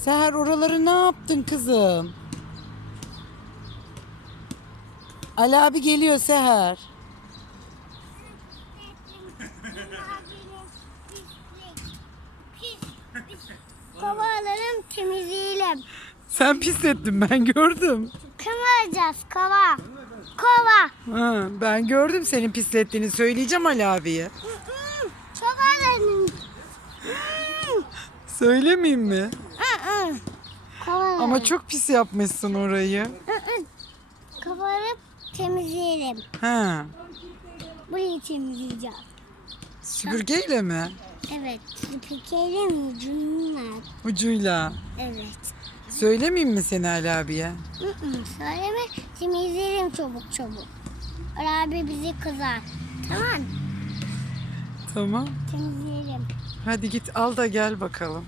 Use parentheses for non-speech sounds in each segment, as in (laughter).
Seher oraları ne yaptın kızım? Ali abi geliyor Seher. Temizleyelim. Sen pislettin ben gördüm. Kıvıracağız kova. Kova. Ha, ben gördüm senin pislettiğini söyleyeceğim Ali abiye. Kovalarım. Söylemeyeyim mi? Ama çok pis yapmışsın orayı. Kovalarım temizleyelim. Ha, Burayı temizleyeceğiz. Süpürgeyle mi? Evet. Süpürgeyle mi ucundan? Ucuyla. Evet. Söylemeyeyim mi seni Ali abiye? Hı hı, Söyleme temizleyelim çabuk çabuk. Abi bizi kızar. Tamam Tamam. temizleyelim. Hadi git al da gel bakalım.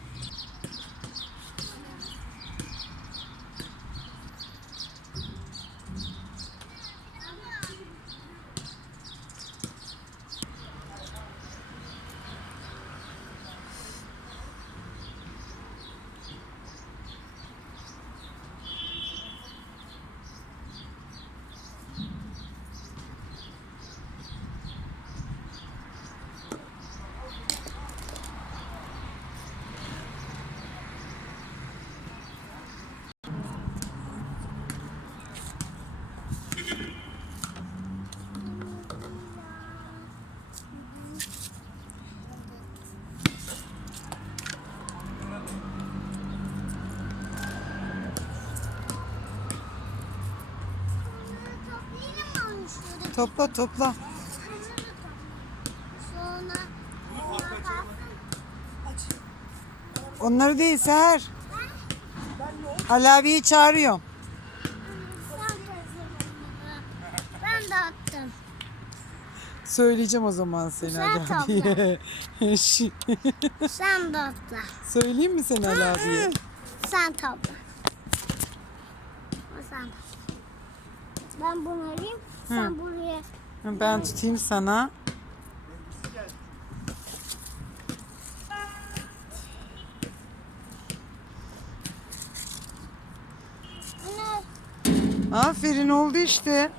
Topla topla. Onları değil Seher. Ali abiyi çağırıyorum. ben de attım. Söyleyeceğim o zaman seni Sen. Şi- (laughs) Sen de atla. Söyleyeyim mi seni Ali abiye? Sen topla. Sen. Ben bunu alayım. Sen buraya. Ben tutayım sana. Aferin oldu işte.